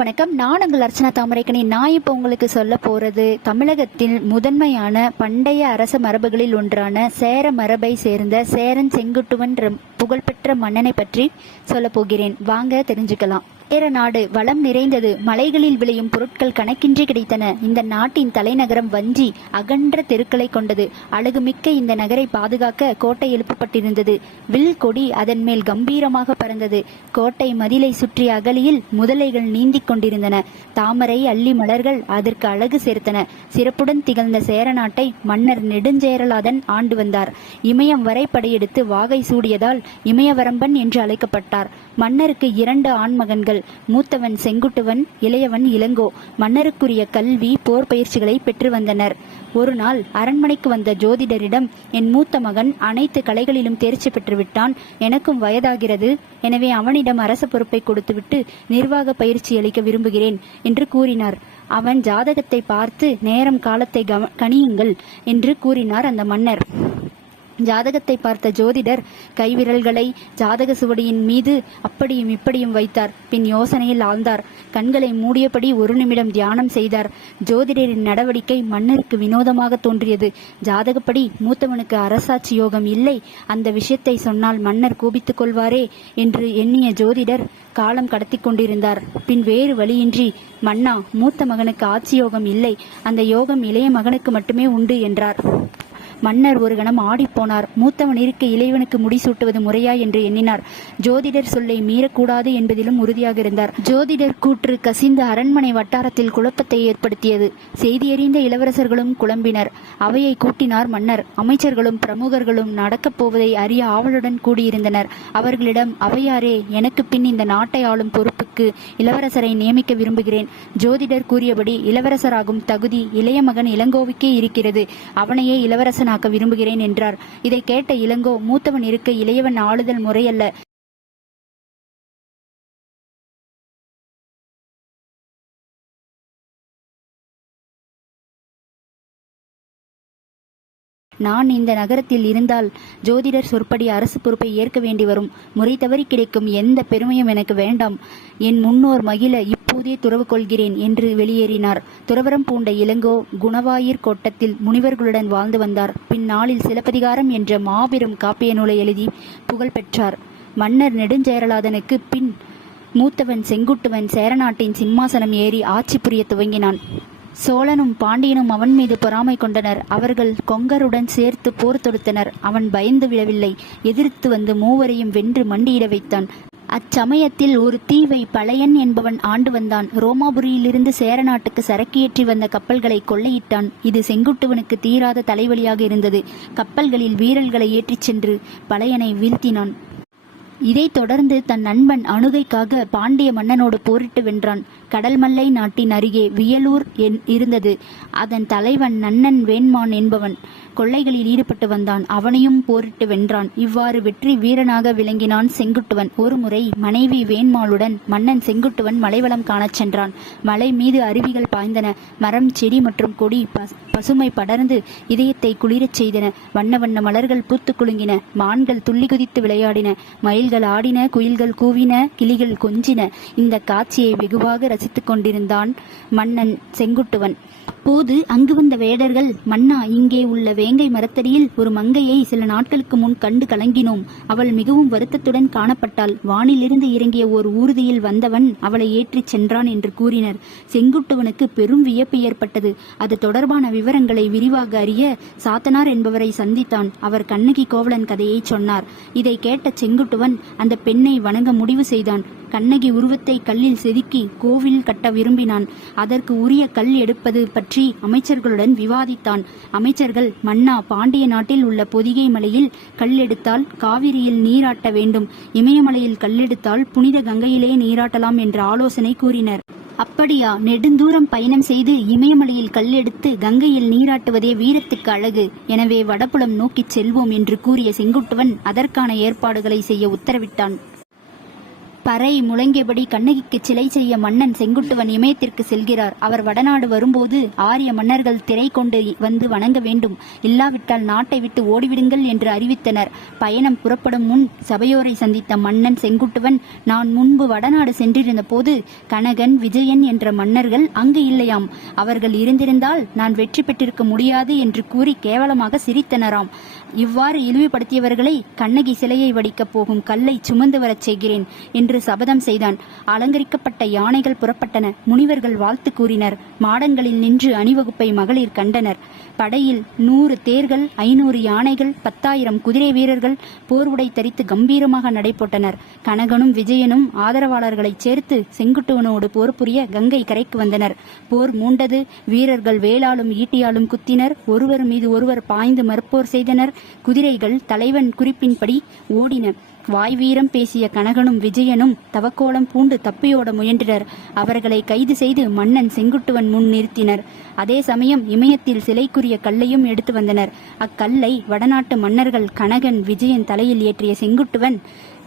வணக்கம். நான் உங்கள் அர்ச்சனா தாமரைக்கணி நான் இப்போ உங்களுக்கு சொல்ல போறது தமிழகத்தில் முதன்மையான பண்டைய அரச மரபுகளில் ஒன்றான சேர மரபை சேர்ந்த சேரன் செங்குட்டுவன் புகழ்பெற்ற மன்னனை பற்றி சொல்ல போகிறேன். வாங்க தெரிஞ்சுக்கலாம். சேர நாடு வளம் நிறைந்தது. மலைகளில் விளையும் பொருட்கள் கணக்கின்றி கிடைத்தன. இந்த நாட்டின் தலைநகரம் வஞ்சி அகன்ற தெருக்களை கொண்டது. அழகுமிக்க இந்த நகரை பாதுகாக்க கோட்டை எழுப்பப்பட்டிருந்தது. வில் கொடி அதன் மேல் கம்பீரமாக பறந்தது. கோட்டை மதிலை சுற்றிய அகலியில் முதலைகள் நீந்திக் கொண்டிருந்தன. தாமரை அள்ளி மலர்கள் அதற்கு அழகு சேர்த்தன. சிறப்புடன் திகழ்ந்த சேர நாட்டை மன்னர் நெடுஞ்சேரலாதன் ஆண்டு வந்தார். இமயம் வரை படையெடுத்து வாகை சூடியதால் இமயவரம்பன் என்று அழைக்கப்பட்டார். மன்னருக்கு இரண்டு ஆண்மகன்கள் மூத்தவன் செங்குட்டுவன் இளையவன் இளங்கோ. மன்னருக்குரிய கல்வி போர் பயிற்சிகளை பெற்று வந்தனர். ஒரு நாள் அரண்மனைக்கு வந்த ஜோதிடரிடம் என் மூத்த மகன் அனைத்து கலைகளிலும் தேர்ச்சி பெற்று விட்டான் எனக்கும் வயதாகிறது. எனவே அவனிடம் அரச பொறுப்பை கொடுத்துவிட்டு நிர்வாக பயிற்சி அளிக்க விரும்புகிறேன் என்று கூறினார். அவன் ஜாதகத்தை பார்த்து நேரம் காலத்தை கவ- கணியுங்கள் என்று கூறினார் அந்த மன்னர். ஜாதகத்தை பார்த்த ஜோதிடர் கைவிரல்களை ஜாதக சுவடியின் மீது அப்படியும் இப்படியும் வைத்தார். பின் யோசனையில் ஆழ்ந்தார். கண்களை மூடியபடி ஒரு நிமிடம் தியானம் செய்தார். ஜோதிடரின் நடவடிக்கை மன்னருக்கு வினோதமாக தோன்றியது. ஜாதகப்படி மூத்தவனுக்கு அரசாட்சி யோகம் இல்லை. அந்த விஷயத்தை சொன்னால் மன்னர் கோபித்துக் கொள்வாரே என்று எண்ணிய ஜோதிடர் காலம் கடத்தி கொண்டிருந்தார். பின் வேறு வழியின்றி மன்னா மூத்த மகனுக்கு ஆட்சி யோகம் இல்லை. அந்த யோகம் இளைய மகனுக்கு மட்டுமே உண்டு என்றார். மன்னர் ஒரு கணம் ஆடிப்போனார் மூத்தவன் இருக்க இளைவனுக்கு முடிசூட்டுவது முறையா என்று எண்ணினார். ஜோதிடர் சொல்லை மீறக்கூடாது என்பதிலும் உறுதியாக இருந்தார். ஜோதிடர் கூற்று கசிந்த அரண்மனை வட்டாரத்தில் குழப்பத்தை ஏற்படுத்தியது. செய்தியறிந்த இளவரசர்களும் குழம்பினர். அவையை கூட்டினார் மன்னர். அமைச்சர்களும் பிரமுகர்களும் நடக்கப் போவதை அறிய ஆவலுடன் கூடியிருந்தனர். அவர்களிடம் அவையாரே எனக்கு பின் இந்த நாட்டை ஆளும் பொறுப்புக்கு இளவரசரை நியமிக்க விரும்புகிறேன். ஜோதிடர் கூறியபடி இளவரசராகும் தகுதி இளைய மகன் இளங்கோவுக்கே இருக்கிறது. அவனையே இளவரசன் இளவரசனாக்க விரும்புகிறேன் என்றார். இதை கேட்ட இளங்கோ மூத்தவன் இருக்க இளையவன் ஆளுதல் முறையல்ல. நான் இந்த நகரத்தில் இருந்தால் ஜோதிடர் சொற்படி அரசு பொறுப்பை ஏற்க வேண்டி வரும். முறை தவறி கிடைக்கும் எந்த பெருமையும் எனக்கு வேண்டாம். என் முன்னோர் மகிழ இப்போதே துறவு கொள்கிறேன் என்று வெளியேறினார். துறவரம் பூண்ட இளங்கோ குணவாயிர் கோட்டத்தில் முனிவர்களுடன் வாழ்ந்து வந்தார். பின்னாளில் சிலப்பதிகாரம் என்ற மாபெரும் காப்பிய நூலை எழுதி புகழ் பெற்றார். மன்னர் நெடுஞ்செயரலாதனுக்கு பின் மூத்தவன் செங்குட்டுவன் சேரநாட்டின் சிம்மாசனம் ஏறி ஆட்சி புரிய துவங்கினான். சோழனும் பாண்டியனும் அவன் மீது பொறாமை கொண்டனர். அவர்கள் கொங்கருடன் சேர்த்து போர் தொடுத்தனர். அவன் பயந்து விழவில்லை. எதிர்த்து வந்து மூவரையும் வென்று மண்டியிட வைத்தான். அச்சமயத்தில் ஒரு தீவை பழையன் என்பவன் ஆண்டு வந்தான். ரோமாபுரியிலிருந்து சேர நாட்டுக்கு சரக்கு ஏற்றி வந்த கப்பல்களை கொள்ளையிட்டான். இது செங்குட்டுவனுக்கு தீராத தலைவலியாக இருந்தது. கப்பல்களில் வீரர்களை ஏற்றிச் சென்று பழையனை வீழ்த்தினான். இதைத் தொடர்ந்து தன் நண்பன் அணுகைக்காக பாண்டிய மன்னனோடு போரிட்டு வென்றான். கடல்மல்லை நாட்டின் அருகே வியலூர் என்- இருந்தது. அதன் தலைவன் நன்னன் வேண்மான் என்பவன். கொள்ளைகளில் ஈடுபட்டு வந்தான். அவனையும் போரிட்டு வென்றான். இவ்வாறு வெற்றி வீரனாக விளங்கினான் செங்குட்டுவன். ஒருமுறை மனைவி வேண்மாளுடன் மன்னன் செங்குட்டுவன் மலைவளம் காணச் சென்றான். மலை மீது அருவிகள் பாய்ந்தன. மரம் செடி மற்றும் கொடி பஸ்- பசுமை படர்ந்து இதயத்தை குளிரச் செய்தன. வண்ண வண்ண மலர்கள் பூத்து குலுங்கின. மான்கள் துள்ளி குதித்து விளையாடின. மயில்கள் ஆடின குயில்கள் கூவின கிளிகள் கொஞ்சின. இந்த காட்சியை வெகுவாக ரசித்துக் கொண்டிருந்தான் மன்னன் செங்குட்டுவன். போது அங்கு வந்த வேடர்கள் மன்னா இங்கே உள்ள வேங்கை மரத்தடியில் ஒரு மங்கையை சில நாட்களுக்கு முன் கண்டு கலங்கினோம். அவள் மிகவும் வருத்தத்துடன் காணப்பட்டாள். வானிலிருந்து இறங்கிய ஓர் ஊர்தியில் வந்தவன் அவளை ஏற்றிச் சென்றான் என்று கூறினர். செங்குட்டுவனுக்கு பெரும் வியப்பு ஏற்பட்டது. அது தொடர்பான விவரங்களை விரிவாக அறிய சாத்தனார் என்பவரை சந்தித்தான். அவர் கண்ணகி கோவலன் கதையை சொன்னார். இதை கேட்ட செங்குட்டுவன் அந்த பெண்ணை வணங்க முடிவு செய்தான். கண்ணகி உருவத்தை கல்லில் செதுக்கி கோவில் கட்ட விரும்பினான். அதற்கு உரிய கல் எடுப்பது பற்றி அமைச்சர்களுடன் விவாதித்தான். அமைச்சர்கள் மன்னா பாண்டிய நாட்டில் உள்ள பொதிகை மலையில் கல் எடுத்தால் காவிரியில் நீராட்ட வேண்டும். இமயமலையில் கல்லெடுத்தால் புனித கங்கையிலே நீராட்டலாம் என்ற ஆலோசனை கூறினர். அப்படியா? நெடுந்தூரம் பயணம் செய்து இமயமலையில் கல்லெடுத்து கங்கையில் நீராட்டுவதே வீரத்துக்கு அழகு. எனவே வடபுலம் நோக்கிச் செல்வோம் என்று கூறிய செங்குட்டுவன் அதற்கான ஏற்பாடுகளை செய்ய உத்தரவிட்டான். பறை முழங்கியபடி கண்ணகிக்கு சிலை செய்ய மன்னன் செங்குட்டுவன் இமயத்திற்கு செல்கிறார். அவர் வடநாடு வரும்போது ஆரிய மன்னர்கள் திரை கொண்டு வந்து வணங்க வேண்டும். இல்லாவிட்டால் நாட்டை விட்டு ஓடிவிடுங்கள் என்று அறிவித்தனர். பயணம் புறப்படும் முன் சபையோரை சந்தித்த மன்னன் செங்குட்டுவன் நான் முன்பு வடநாடு சென்றிருந்த போது கனகன் விஜயன் என்ற மன்னர்கள் அங்கு இல்லையாம். அவர்கள் இருந்திருந்தால் நான் வெற்றி பெற்றிருக்க முடியாது என்று கூறி கேவலமாக சிரித்தனராம். இவ்வாறு இழிவுபடுத்தியவர்களை கண்ணகி சிலையை வடிக்கப் போகும் கல்லை சுமந்து வரச் செய்கிறேன் என்று சபதம் செய்தான். அலங்கரிக்கப்பட்ட யானைகள் புறப்பட்டன. முனிவர்கள் வாழ்த்து கூறினர். மாடங்களில் நின்று அணிவகுப்பை மகளிர் கண்டனர். படையில் நூறு தேர்கள் ஐநூறு யானைகள் பத்தாயிரம் குதிரை வீரர்கள் போர் உடை தரித்து கம்பீரமாக நடைபோட்டனர். கனகனும் விஜயனும் ஆதரவாளர்களைச் சேர்த்து செங்குட்டுவனோடு போர் புரிய கங்கை கரைக்கு வந்தனர். போர் மூண்டது. வீரர்கள் வேலாலும் ஈட்டியாலும் குத்தினர். ஒருவர் மீது ஒருவர் பாய்ந்து மறுப்போர் செய்தனர். குதிரைகள் தலைவன் குறிப்பின்படி ஓடின. வாய் வீரம் பேசிய கனகனும் விஜயனும் தவக்கோலம் பூண்டு தப்பியோட முயன்றனர். அவர்களை கைது செய்து மன்னன் செங்குட்டுவன் முன் நிறுத்தினர். அதே சமயம் இமயத்தில் சிலைக்குரிய கல்லையும் எடுத்து வந்தனர். அக்கல்லை வடநாட்டு மன்னர்கள் கனகன் விஜயன் தலையில் ஏற்றிய செங்குட்டுவன்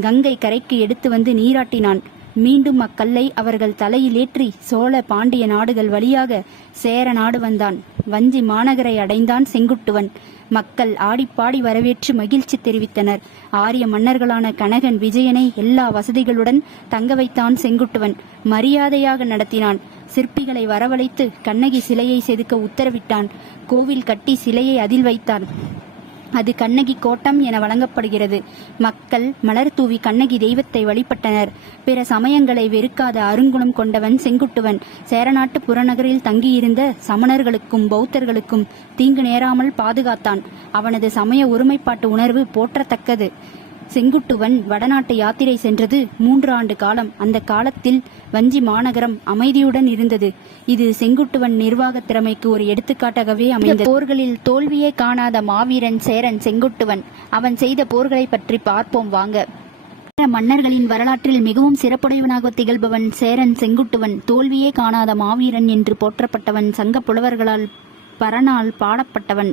கங்கை கரைக்கு எடுத்து வந்து நீராட்டினான். மீண்டும் அக்கல்லை அவர்கள் தலையில் ஏற்றி சோழ பாண்டிய நாடுகள் வழியாக சேர நாடு வந்தான். வஞ்சி மாநகரை அடைந்தான் செங்குட்டுவன். மக்கள் ஆடிப்பாடி வரவேற்று மகிழ்ச்சி தெரிவித்தனர். ஆரிய மன்னர்களான கனகன் விஜயனை எல்லா வசதிகளுடன் தங்க வைத்தான் செங்குட்டுவன். மரியாதையாக நடத்தினான். சிற்பிகளை வரவழைத்து கண்ணகி சிலையை செதுக்க உத்தரவிட்டான். கோவில் கட்டி சிலையை அதில் வைத்தான். அது கண்ணகி கோட்டம் என வழங்கப்படுகிறது. மக்கள் மலர் தூவி கண்ணகி தெய்வத்தை வழிபட்டனர். பிற சமயங்களை வெறுக்காத அருங்குணம் கொண்டவன் செங்குட்டுவன். சேரநாட்டு புறநகரில் தங்கியிருந்த சமணர்களுக்கும் பௌத்தர்களுக்கும் தீங்கு நேராமல் பாதுகாத்தான். அவனது சமய ஒருமைப்பாட்டு உணர்வு போற்றத்தக்கது. செங்குட்டுவன் வடநாட்டு யாத்திரை சென்றது மூன்று ஆண்டு காலம். அந்த காலத்தில் வஞ்சி மாநகரம் அமைதியுடன் இருந்தது. இது செங்குட்டுவன் நிர்வாக திறமைக்கு ஒரு எடுத்துக்காட்டாகவே அமைந்தது. போர்களில் தோல்வியே காணாத மாவீரன் சேரன் செங்குட்டுவன். அவன் செய்த போர்களை பற்றி பார்ப்போம் வாங்க. மன்னர்களின் வரலாற்றில் மிகவும் சிறப்புடையவனாக திகழ்பவன் சேரன் செங்குட்டுவன். தோல்வியே காணாத மாவீரன் என்று போற்றப்பட்டவன் சங்க புலவர்களால் பரனால் பாடப்பட்டவன்.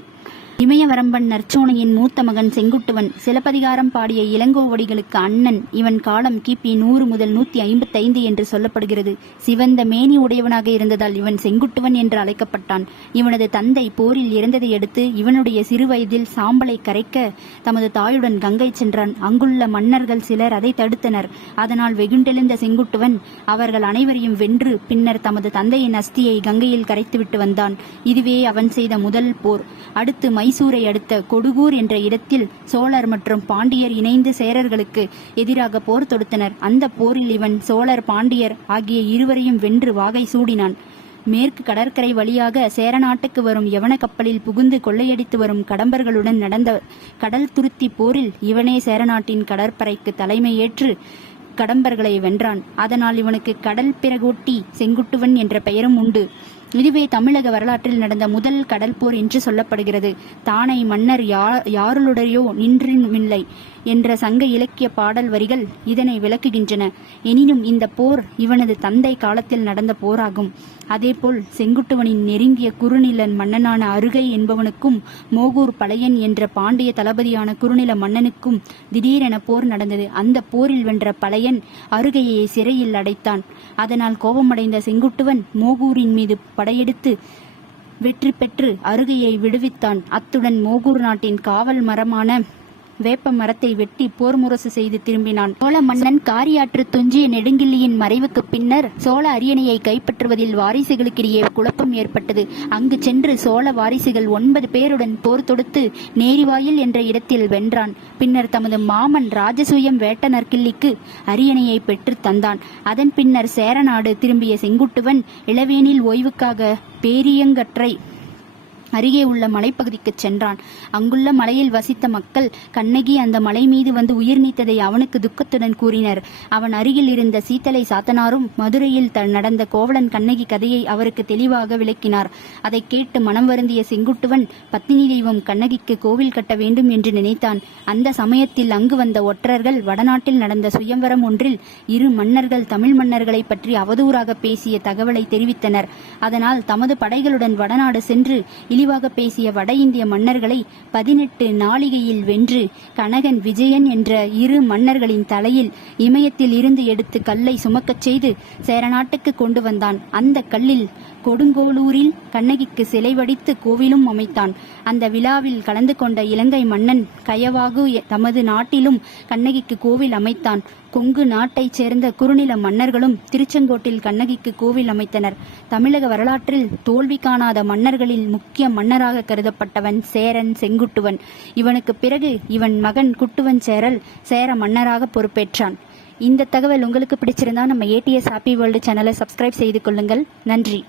இமயவரம்பன் நற்சோனையின் மூத்த மகன் செங்குட்டுவன் சிலப்பதிகாரம் பாடிய இளங்கோவடிகளுக்கு அண்ணன். இவன் காலம் கிபி நூறு முதல் நூத்தி ஐம்பத்தைந்து என்று சொல்லப்படுகிறது. சிவந்த மேனி உடையவனாக இருந்ததால் இவன் செங்குட்டுவன் என்று அழைக்கப்பட்டான். இவனது தந்தை போரில் இறந்ததை அடுத்து இவனுடைய சிறுவயதில் சாம்பலை கரைக்க தமது தாயுடன் கங்கை சென்றான். அங்குள்ள மன்னர்கள் சிலர் அதை தடுத்தனர். அதனால் வெகுண்டெழுந்த செங்குட்டுவன் அவர்கள் அனைவரையும் வென்று பின்னர் தமது தந்தையின் அஸ்தியை கங்கையில் கரைத்துவிட்டு வந்தான். இதுவே அவன் செய்த முதல் போர். அடுத்து மைசூரை அடுத்த கொடுகூர் என்ற இடத்தில் சோழர் மற்றும் பாண்டியர் இணைந்து சேரர்களுக்கு எதிராக போர் தொடுத்தனர். அந்த போரில் இவன் சோழர் பாண்டியர் ஆகிய இருவரையும் வென்று வாகை சூடினான். மேற்கு கடற்கரை வழியாக சேரநாட்டுக்கு வரும் யவன கப்பலில் புகுந்து கொள்ளையடித்து வரும் கடம்பர்களுடன் நடந்த கடல் துருத்தி போரில் இவனே சேரநாட்டின் கடற்படைக்கு தலைமையேற்று கடம்பர்களை வென்றான். அதனால் இவனுக்கு கடல் பிறகோட்டி செங்குட்டுவன் என்ற பெயரும் உண்டு. இதுவே தமிழக வரலாற்றில் நடந்த முதல் கடல் போர் என்று சொல்லப்படுகிறது. தானை மன்னர் யா யாருளுடையோ நின்றுமில்லை என்ற சங்க இலக்கிய பாடல் வரிகள் இதனை விளக்குகின்றன. எனினும் இந்த போர் இவனது தந்தை காலத்தில் நடந்த போராகும். அதேபோல் செங்குட்டுவனின் நெருங்கிய குறுநிலன் மன்னனான அருகை என்பவனுக்கும் மோகூர் பழையன் என்ற பாண்டிய தளபதியான குறுநில மன்னனுக்கும் திடீரென போர் நடந்தது. அந்த போரில் வென்ற பழையன் அருகையை சிறையில் அடைத்தான். அதனால் கோபமடைந்த செங்குட்டுவன் மோகூரின் மீது படையெடுத்து வெற்றி பெற்று அருகையை விடுவித்தான். அத்துடன் மோகூர் நாட்டின் காவல் மரமான வேப்ப மரத்தை வெட்டி போர் முரசு செய்து திரும்பினான். சோழ மன்னன் காரியாற்று துஞ்சிய நெடுங்கிள்ளியின் மறைவுக்கு பின்னர் சோழ அரியணையை கைப்பற்றுவதில் வாரிசுகளுக்கிடையே குழப்பம் ஏற்பட்டது. அங்கு சென்று சோழ வாரிசுகள் ஒன்பது பேருடன் போர் தொடுத்து நேரிவாயில் என்ற இடத்தில் வென்றான். பின்னர் தமது மாமன் ராஜசூயம் வேட்ட நற்கிள்ளிக்கு அரியணையை பெற்று தந்தான். அதன் பின்னர் சேரநாடு திரும்பிய செங்குட்டுவன் இளவேனில் ஓய்வுக்காக பேரியங்கற்றை அருகே உள்ள மலைப்பகுதிக்கு சென்றான். அங்குள்ள மலையில் வசித்த மக்கள் கண்ணகி அந்த மலை மீது வந்து உயிர் நீத்ததை அவனுக்கு துக்கத்துடன் கூறினர். அவன் அருகில் இருந்த சீத்தலை சாத்தனாரும் மதுரையில் நடந்த கோவலன் கண்ணகி கதையை அவருக்கு தெளிவாக விளக்கினார். அதை கேட்டு மனம் வருந்திய செங்குட்டுவன் பத்தினி தெய்வம் கண்ணகிக்கு கோவில் கட்ட வேண்டும் என்று நினைத்தான். அந்த சமயத்தில் அங்கு வந்த ஒற்றர்கள் வடநாட்டில் நடந்த சுயம்வரம் ஒன்றில் இரு மன்னர்கள் தமிழ் மன்னர்களை பற்றி அவதூறாக பேசிய தகவலை தெரிவித்தனர். அதனால் தமது படைகளுடன் வடநாடு சென்று இழிவாக பேசிய வட இந்திய மன்னர்களை பதினெட்டு நாளிகையில் வென்று கனகன் விஜயன் என்ற இரு மன்னர்களின் தலையில் இமயத்தில் இருந்து எடுத்து கல்லை சுமக்கச் செய்து சேரநாட்டுக்கு கொண்டு வந்தான். அந்த கல்லில் கொடுங்கோளூரில் கண்ணகிக்கு சிலை வடித்து கோவிலும் அமைத்தான். அந்த விழாவில் கலந்து கொண்ட இலங்கை மன்னன் கயவாகு தமது நாட்டிலும் கண்ணகிக்கு கோவில் அமைத்தான். கொங்கு நாட்டைச் சேர்ந்த குறுநில மன்னர்களும் திருச்செங்கோட்டில் கண்ணகிக்கு கோவில் அமைத்தனர். தமிழக வரலாற்றில் தோல்வி காணாத மன்னர்களில் முக்கிய மன்னராக கருதப்பட்டவன் சேரன் செங்குட்டுவன். இவனுக்கு பிறகு இவன் மகன் குட்டுவன் சேரல் சேர மன்னராக பொறுப்பேற்றான். இந்த தகவல் உங்களுக்கு பிடிச்சிருந்தா நம்ம ஏடிஎஸ் ஹாப்பி வேர்ல்டு சேனலை சப்ஸ்கிரைப் செய்து கொள்ளுங்கள். நன்றி.